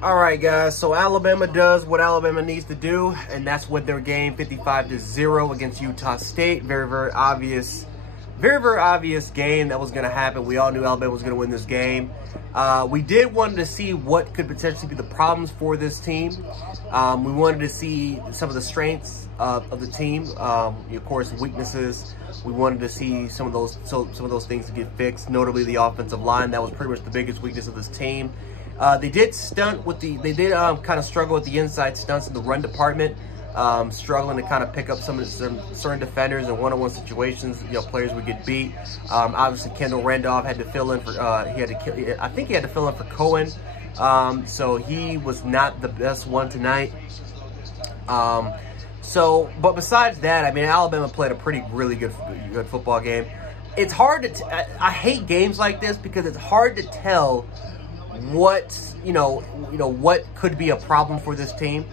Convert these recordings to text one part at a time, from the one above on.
All right, guys. So Alabama does what Alabama needs to do, and that's what their game 55-0 against Utah State. Very obvious game that was going to happen. We all knew Alabama was going to win this game. We did want to see what could potentially be the problems for this team. We wanted to see some of the strengths of the team. Of course, weaknesses. We wanted to see some of those things to get fixed. Notably, the offensive line. That was pretty much the biggest weakness of this team. They did kind of struggle with the inside stunts in the run department, struggling to kind of pick up some certain defenders in one-on-one situations. Players would get beat. Obviously, Kendall Randolph had to fill in for I think he had to fill in for Cohen, so he was not the best one tonight. But besides that, I mean, Alabama played a really good football game. It's hard to I hate games like this because it's hard to tell what what could be a problem for this team,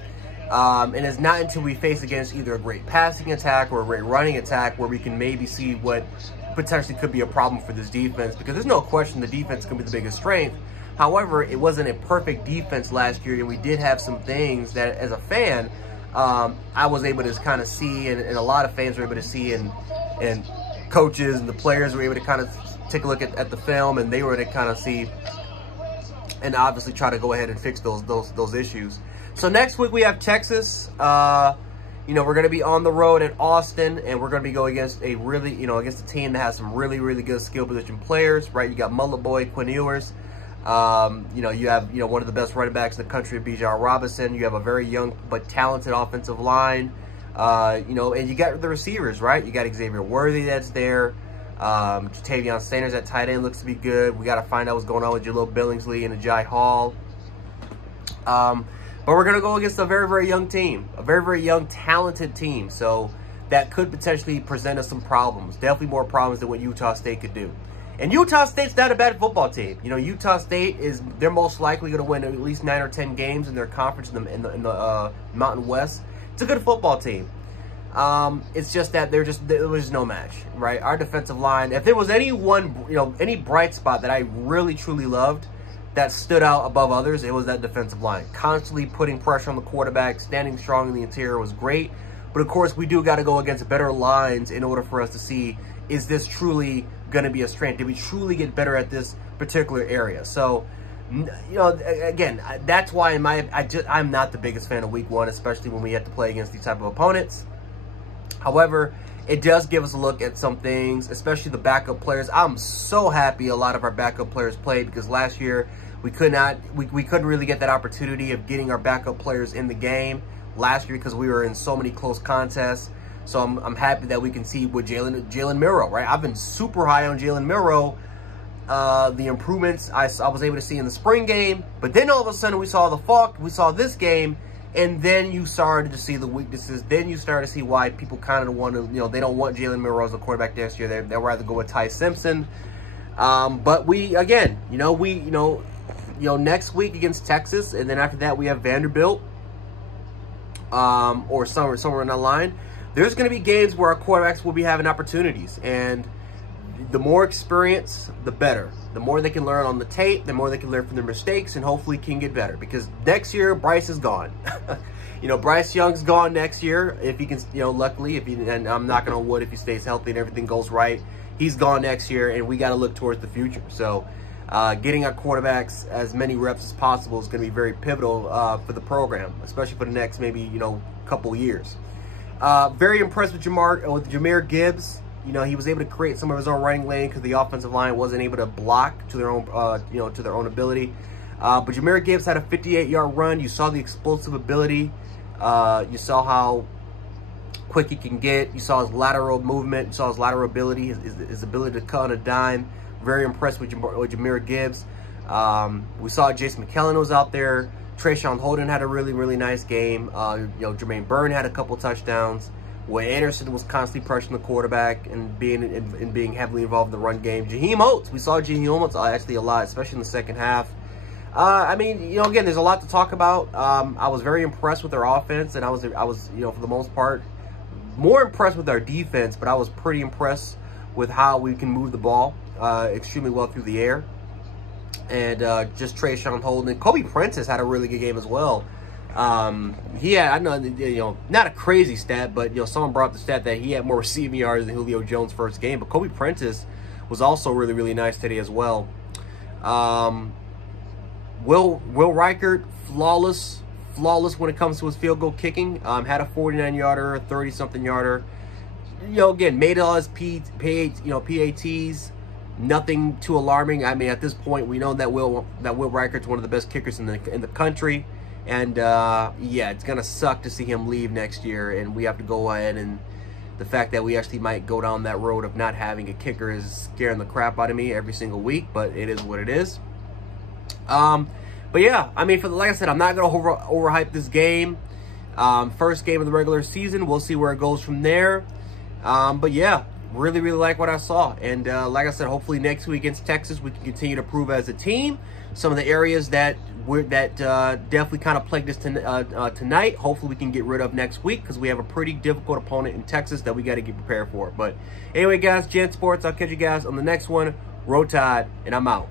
and it's not until we face against either a great passing attack or a great running attack where we can maybe see what potentially could be a problem for this defense, because there's no question the defense can be the biggest strength. However, it wasn't a perfect defense last year, and we did have some things that, as a fan, I was able to kind of see, and a lot of fans were able to see, and coaches and the players were able to kind of take a look at the film, and they were able to kind of see and obviously try to go ahead and fix those issues. So next week we have Texas. We're going to be on the road at Austin, and we're going to be going against against a team that has some really good skill position players, right? You got Mullet Boy, Quinn Ewers. You have one of the best running backs in the country, Bijan Robinson. You have a very young but talented offensive line. And you got the receivers, right? You got Xavier Worthy that's there. Jatavion Sanders at tight end looks to be good. We got to find out what's going on with Jalil Billingsley and Agiye Hall. But we're going to go against a very young team, a very young, talented team. So that could potentially present us some problems, definitely more problems than what Utah State could do. And Utah State's not a bad football team. Utah State they're most likely going to win at least 9 or 10 games in their conference in the Mountain West. It's a good football team. It's just that there was no match, right? Our defensive line, if there was any bright spot that I really truly loved that stood out above others, it was that defensive line. Constantly putting pressure on the quarterback, standing strong in the interior was great. But of course, we do got to go against better lines in order for us to see, is this truly going to be a strength? Did we truly get better at this particular area? So, again, that's why I'm not the biggest fan of week 1, especially when we have to play against these type of opponents. However, it does give us a look at some things, especially the backup players. I'm so happy a lot of our backup players played, because last year we couldn't really get that opportunity of getting our backup players in the game last year because we were in so many close contests. So I'm happy that we can see with Jalen Milroe, right? I've been super high on Jalen Milroe. The improvements I was able to see in the spring game, but then all of a sudden we saw this game. And then you started to see the weaknesses. Then you started to see why people kind of want to, they don't want Jalen Milroe as a quarterback next year. They'd rather go with Ty Simpson. But next week against Texas, and then after that we have Vanderbilt, or somewhere in that line. There's going to be games where our quarterbacks will be having opportunities, and the more experience, the better. The more they can learn on the tape, the more they can learn from their mistakes, and hopefully can get better. Because next year, Bryce is gone. Bryce Young's gone next year. If he can, luckily, and I'm knocking on wood, if he stays healthy and everything goes right, he's gone next year, and we got to look towards the future. So, getting our quarterbacks as many reps as possible is going to be very pivotal for the program, especially for the next maybe couple years. Very impressed with Jahmyr Gibbs. He was able to create some of his own running lane because the offensive line wasn't able to block to their own, to their own ability. But Jahmyr Gibbs had a 58-yard run. You saw the explosive ability. You saw how quick he can get. You saw his lateral movement. You saw his lateral ability, his ability to cut on a dime. Very impressed with Jahmyr Gibbs. We saw Jason McKellen was out there. Trayshawn Holden had a really nice game. Jermaine Byrne had a couple touchdowns. Wade Anderson was constantly pressuring the quarterback and being heavily involved in the run game. Jaheim Oates, we saw Jaheim Oates actually a lot, especially in the second half. Again, there's a lot to talk about. I was very impressed with their offense, and I was, for the most part, more impressed with our defense, but I was pretty impressed with how we can move the ball extremely well through the air. and just Trayshawn Holden. Kobe Prentice had a really good game as well. He had, I know, not a crazy stat, but someone brought up the stat that he had more receiving yards than Julio Jones' first game. But Kobe Prentice was also really, really nice today as well. Will Reichert, flawless when it comes to his field goal kicking. Had a 49-yarder, 30-something yarder. Again, made all his PATs. Nothing too alarming. I mean, at this point, we know that Will Reichert's one of the best kickers in the country, and yeah, it's gonna suck to see him leave next year, and we have to go ahead, and the fact that we actually might go down that road of not having a kicker is scaring the crap out of me every single week, but it is what it is. But yeah, I mean, like I said, I'm not gonna overhype this game. First game of the regular season, we'll see where it goes from there. But yeah, really like what I saw, and like I said, hopefully next week against Texas we can continue to prove as a team. Some of the areas that definitely kind of plagued us tonight, hopefully we can get rid of next week, because we have a pretty difficult opponent in Texas that we got to get prepared for. But anyway, guys, Gen Sports, I'll catch you guys on the next one. Roll Tide, and I'm out.